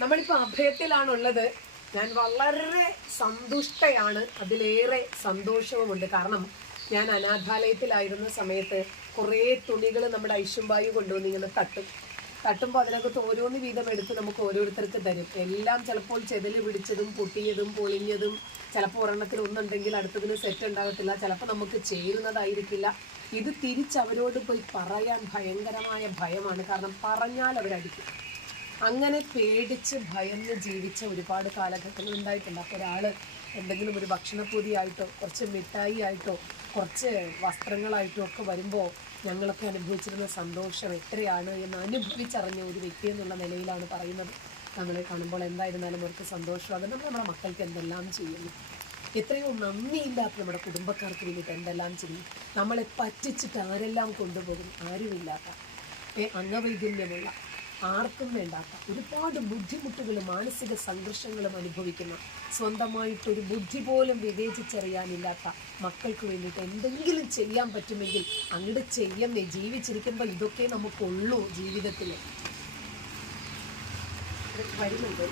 നമ്മളിപ്പോൾ അഭയത്തിലാണുള്ളത്. ഞാൻ വളരെ സന്തുഷ്ടയാണ്. അതിലേറെ സന്തോഷവുമുണ്ട്. കാരണം ഞാൻ അനാഥാലയത്തിലായിരുന്ന സമയത്ത് കുറേ തുണികൾ നമ്മുടെ ഐശുംബായി കൊണ്ടുവന്ന് ഇങ്ങനെ തട്ടും. തട്ടുമ്പോൾ അതിനകത്ത് ഓരോന്ന് വീതം എടുത്ത് നമുക്ക് ഓരോരുത്തർക്ക് തരും. എല്ലാം ചിലപ്പോൾ ചെതൽ പിടിച്ചതും പൊട്ടിയതും പൊളിഞ്ഞതും ചിലപ്പോൾ ഒരെണ്ണത്തിൽ ഒന്നുണ്ടെങ്കിൽ അടുത്തതിന് സെറ്റ് ഉണ്ടാകത്തില്ല. ചിലപ്പോൾ നമുക്ക് ചേരുന്നതായിരിക്കില്ല. ഇത് തിരിച്ച് അവരോട് പോയി പറയാൻ ഭയങ്കരമായ ഭയമാണ്. കാരണം പറഞ്ഞാൽ അവരടിക്കും. അങ്ങനെ പേടിച്ച് ഭയന്ന് ജീവിച്ച ഒരുപാട് കാലഘട്ടങ്ങൾ ഉണ്ടായിട്ടുണ്ട്. അപ്പോൾ ഒരാൾ എന്തെങ്കിലും ഒരു ഭക്ഷണപ്പൊതിയായിട്ടോ കുറച്ച് മിഠായി ആയിട്ടോ കുറച്ച് വസ്ത്രങ്ങളായിട്ടോ ഒക്കെ വരുമ്പോൾ ഞങ്ങളൊക്കെ അനുഭവിച്ചിരുന്ന സന്തോഷം എത്രയാണ് എന്ന് അനുഭവിച്ചറിഞ്ഞ ഒരു വ്യക്തി എന്നുള്ള നിലയിലാണ് പറയുന്നത്. നമ്മളെ കാണുമ്പോൾ എന്തായിരുന്നാലും അവർക്ക് സന്തോഷമാകും നമ്മൾ നമ്മുടെ മക്കൾക്ക് എന്തെല്ലാം ചെയ്യുന്നു? എത്രയോ നന്ദിയില്ലാത്ത നമ്മുടെ കുടുംബക്കാർക്ക് വേണ്ടിയിട്ട് എന്തെല്ലാം ചെയ്യും നമ്മളെ പറ്റിച്ചിട്ട് ആരെല്ലാം കൊണ്ടുപോകും ആരുമില്ലാത്ത. അംഗവൈകല്യമുള്ള ആർക്കും വേണ്ടാത്ത ഒരുപാട് ബുദ്ധിമുട്ടുകളും മാനസിക സംഘർഷങ്ങളും അനുഭവിക്കുന്ന സ്വന്തമായിട്ടൊരു ബുദ്ധി പോലും വിവേചിച്ചറിയാനില്ലാത്ത മക്കൾക്ക് വേണ്ടിയിട്ട് എന്തെങ്കിലും ചെയ്യാൻ പറ്റുമെങ്കിൽ അങ്ങോട്ട് ചെയ്യുന്നേ. ജീവിച്ചിരിക്കുമ്പോൾ ഇതൊക്കെ നമുക്കുള്ളൂ ജീവിതത്തിൽ വരുന്നുണ്ട്